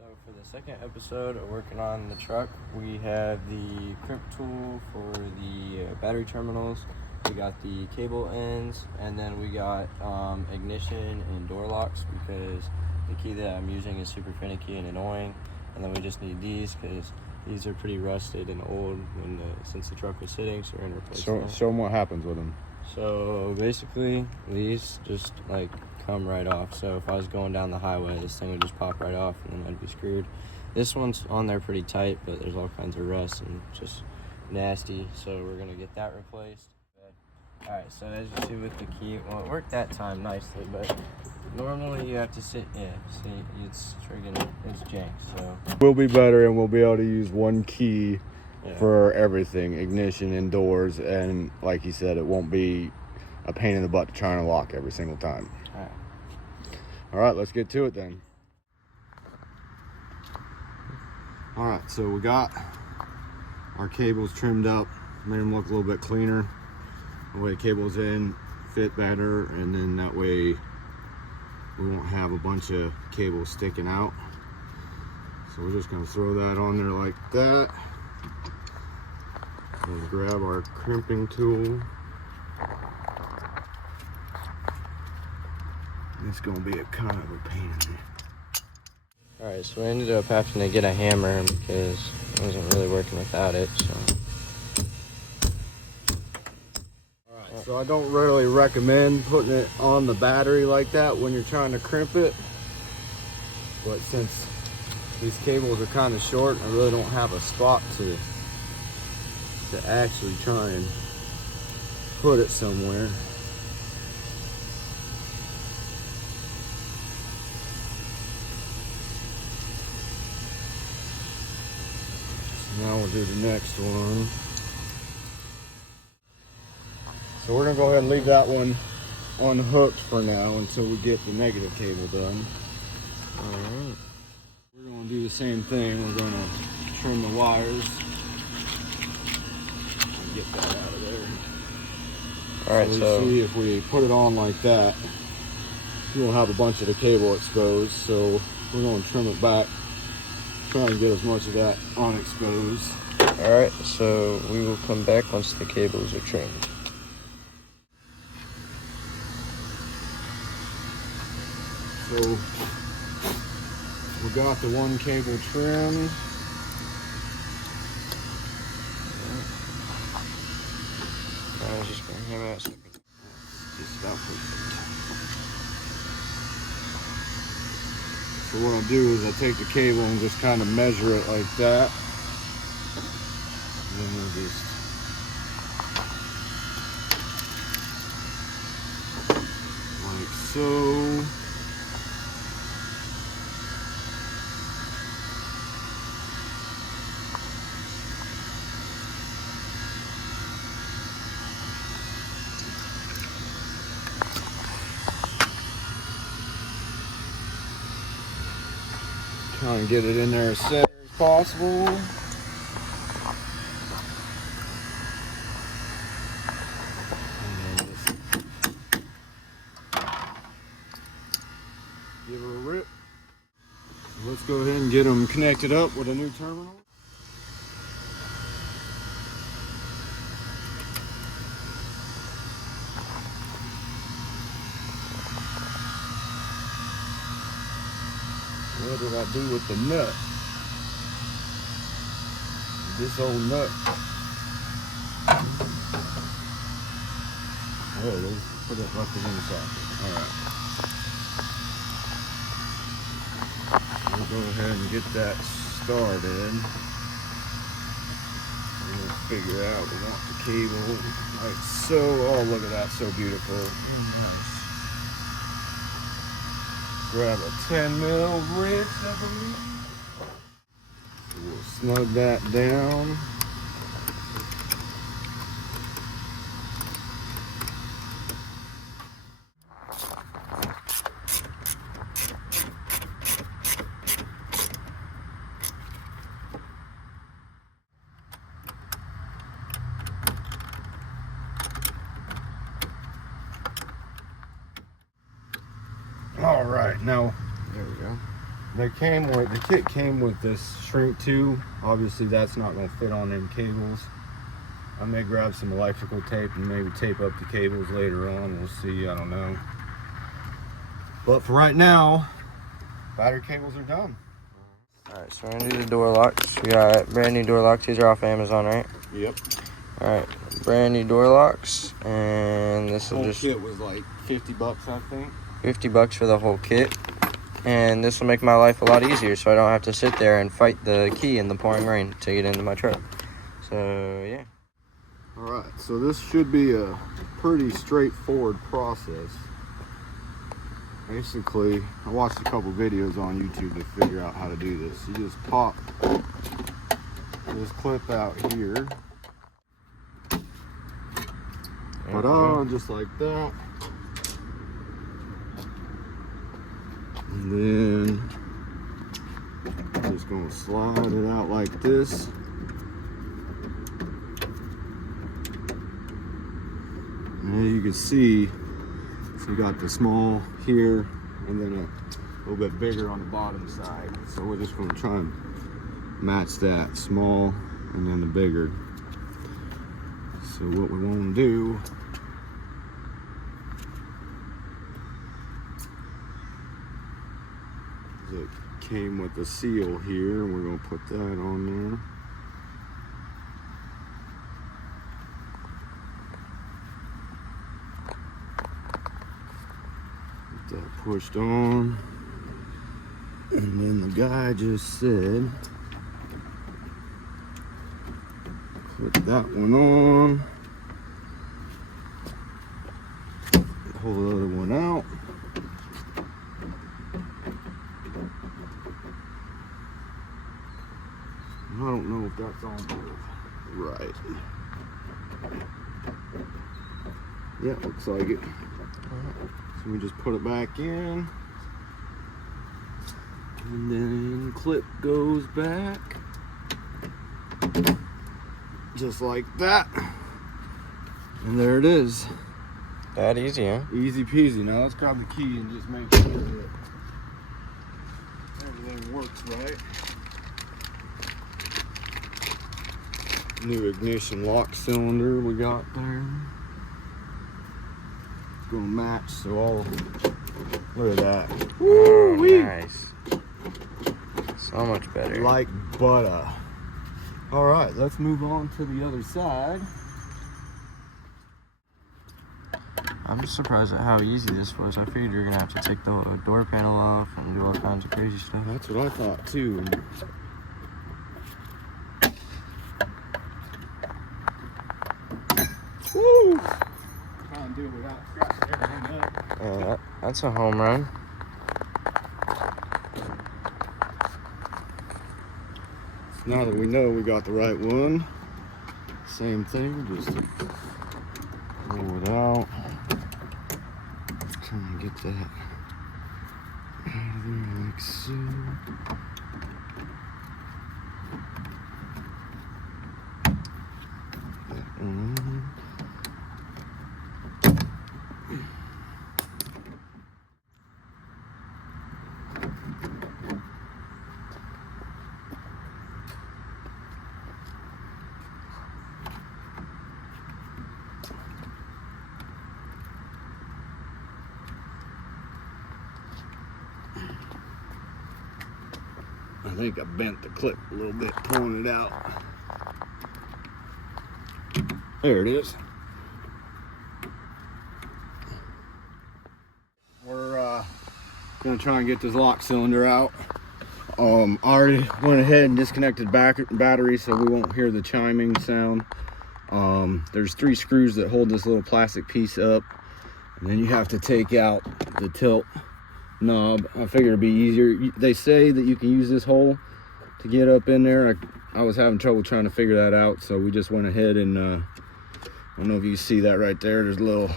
So for the second episode of working on the truck, we have the crimp tool for the battery terminals. We got the cable ends, and then we got ignition and door locks because the key that I'm using is super finicky and annoying. And then we just need these because these are pretty rusted and old since the truck was sitting, so we're gonna replace them. Show them what happens with them. So basically, these just like come right off. So if I was going down the highway, this thing would just pop right off and then I'd be screwed. This one's on there pretty tight, but there's all kinds of rust and just nasty. So we're gonna get that replaced. All right, so as you see with the key, well, it worked that time nicely, but normally you have to sit, see, it's jank, so. We'll be better and we'll be able to use one key for everything, ignition and doors, and like he said, it won't be a pain in the butt to try and lock every single time. All right, let's get to it then. All right, so we got our cables trimmed up, made them look a little bit cleaner. The way cables in fit better, and then that way we won't have a bunch of cables sticking out. So we're just going to throw that on there like that. And grab our crimping tool. It's going to be a kind of a pain in there. Alright, so we ended up having to get a hammer because it wasn't really working without it, so. Alright, so I don't really recommend putting it on the battery like that when you're trying to crimp it. But since these cables are kind of short, I really don't have a spot to actually try and put it somewhere. So now we'll do the next one. So we're gonna go ahead and leave that one unhooked for now until we get the negative cable done. Alright. We're gonna do the same thing. We're gonna trim the wires. Get that out of there. Alright, so see, if we put it on like that, you'll have a bunch of the cable exposed, so we're going to trim it back, try and get as much of that unexposed. Alright, so we will come back once the cables are trimmed. So we got the one cable trimmed. I was just gonna hammer that second. Just about perfect. So what I'll do is I'll take the cable and just kind of measure it like that. And then we'll just like so. Try and get it in there as center as possible. And then just give her a rip. So let's go ahead and get them connected up with a new terminal. What did I do with the nut? This old nut. Oh, let's put it left it in the socket. Alright. We'll go ahead and get that started. We're going to figure out, we want the cable like so. Oh, look at that, so beautiful. Oh, nice. Grab a 10 mil wrench, I believe. We'll snug that down. All right, now, there we go. the kit came with this shrink tube. Obviously that's not going to fit on them cables. I may grab some electrical tape and maybe tape up the cables later on. We'll see, I don't know. But for right now, battery cables are done. Alright, so we're gonna do the door locks. We got brand new door locks. These are off Amazon, right? Yep. Alright, brand new door locks, and this will just... kit was like 50 bucks, I think. 50 bucks for the whole kit. And this will make my life a lot easier, so I don't have to sit there and fight the key in the pouring rain to get into my truck. So, yeah. Alright, so this should be a pretty straightforward process. Basically, I watched a couple videos on YouTube to figure out how to do this. You just pop this clip out here. Ta-da, just like that. And then I'm just gonna slide it out like this. And you can see, so you got the small here and then a little bit bigger on the bottom side. So we're just gonna try and match that small and then the bigger. So what we want to do is it came with the seal here, and we're gonna put that on there. Get that pushed on, and then the guy just said put that one on, pull the other one out. I don't know if that's on both. Right. Yeah, looks like it. So we just put it back in. And then clip goes back. Just like that. And there it is. That easy, huh? Easy peasy. Now let's grab the key and just make sure that everything works right. New ignition lock cylinder we got there. Gonna match, so all, look at that. Oh, nice. So much better. Like butter. All right, let's move on to the other side. I'm just surprised at how easy this was. I figured you're gonna have to take the door panel off and do all kinds of crazy stuff. That's what I thought too. Woo! Try and do it without scratching everything up. Yeah, that's a home run. Now that we know we got the right one, same thing, just roll it out. Try and get that out of there like so. That one. I think I bent the clip a little bit, pulling it out. There it is. We're gonna try and get this lock cylinder out. I already went ahead and disconnected battery so we won't hear the chiming sound. There's 3 screws that hold this little plastic piece up, and then you have to take out the tilt knob. I figured it'd be easier. They say that you can use this hole to get up in there. I was having trouble trying to figure that out, so we just went ahead and I don't know if you see that right there. There's a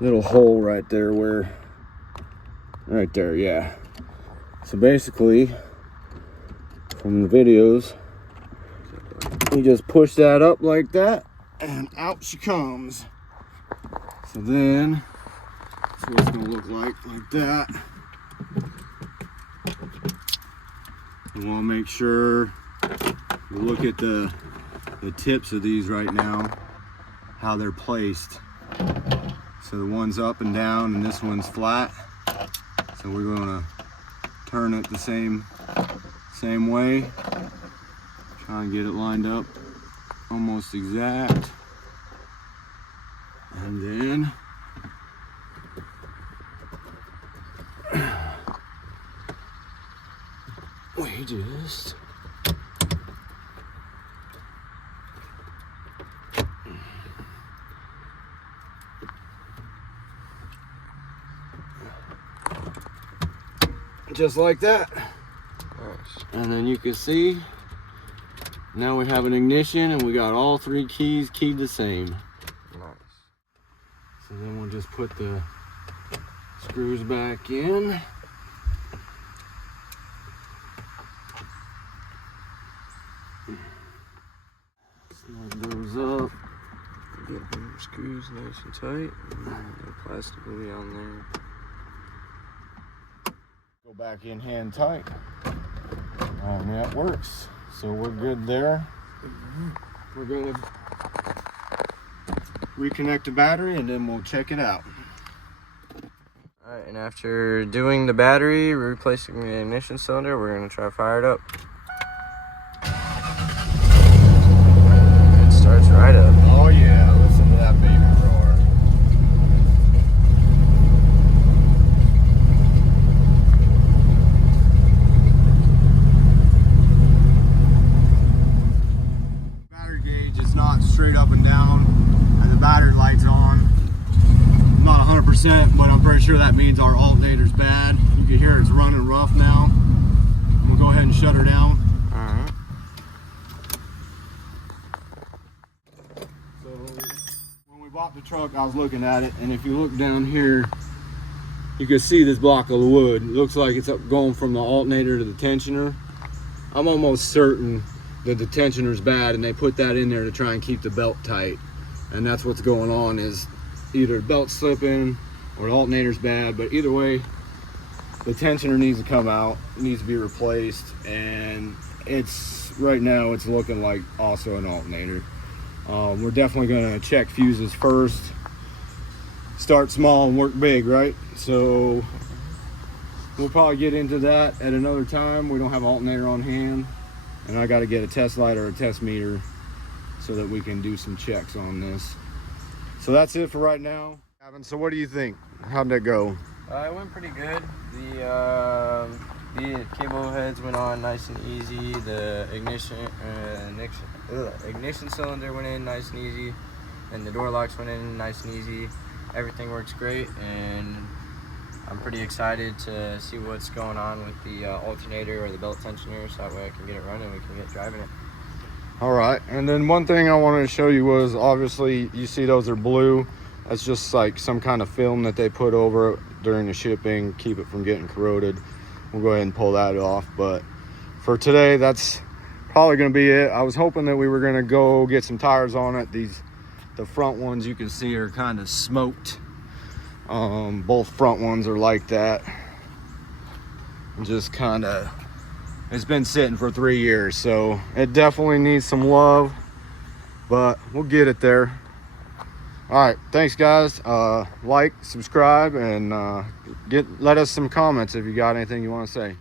little hole right there right there, yeah. So basically, from the videos, you just push that up like that, and out she comes. So then, that's what it's gonna look like that. We want to make sure we look at the tips of these right now, how they're placed. So the one's up and down and this one's flat. So we're going to turn it the same way. Try and get it lined up almost exact. And then we just like that. Nice. And then you can see now we have an ignition and we got all 3 keys keyed the same. Nice. So then we'll just put the screws back in. Snug those up. Get them screws nice and tight. And the plastic will be on there. Go back in hand tight. And that works. So we're good there. We're going to reconnect the battery and then we'll check it out. Alright, and after doing the battery, replacing the ignition cylinder, we're going to try to fire it up. It starts right up. Oh yeah, listen to that baby roar. Battery gauge is not straight up and down and the battery light's on. I'm not 100%, but I'm pretty sure that means our alternator's bad. You can hear it's running rough now. I'm gonna go ahead and shut her down. Alright. So when we bought the truck, I was looking at it, and if you look down here, you can see this block of wood. It looks like it's going from the alternator to the tensioner. I'm almost certain that the tensioner's bad, and they put that in there to try and keep the belt tight. And that's what's going on, is either the belt's slipping or the alternator's bad, but either way, the tensioner needs to come out, it needs to be replaced, and it's right now it's looking like also an alternator. We're definitely going to check fuses first, start small and work big, right? So we'll probably get into that at another time. We don't have an alternator on hand, and I got to get a test light or a test meter so that we can do some checks on this. So that's it for right now. So what do you think? How'd that go? It went pretty good. The cable heads went on nice and easy. The ignition cylinder went in nice and easy, and the door locks went in nice and easy. Everything works great, and I'm pretty excited to see what's going on with the alternator or the belt tensioner, so that way I can get it running and we can get driving it. All right, and then one thing I wanted to show you was, obviously you see those are blue. That's just like some kind of film that they put over it during the shipping, keep it from getting corroded. We'll go ahead and pull that off, but for today, that's probably gonna be it. I was hoping that we were gonna go get some tires on it. The front ones you can see are kind of smoked. Both front ones are like that. Just kind of, it's been sitting for 3 years, so it definitely needs some love, but we'll get it there. All right, thanks guys. Like, subscribe, and let us some comments if you got anything you want to say.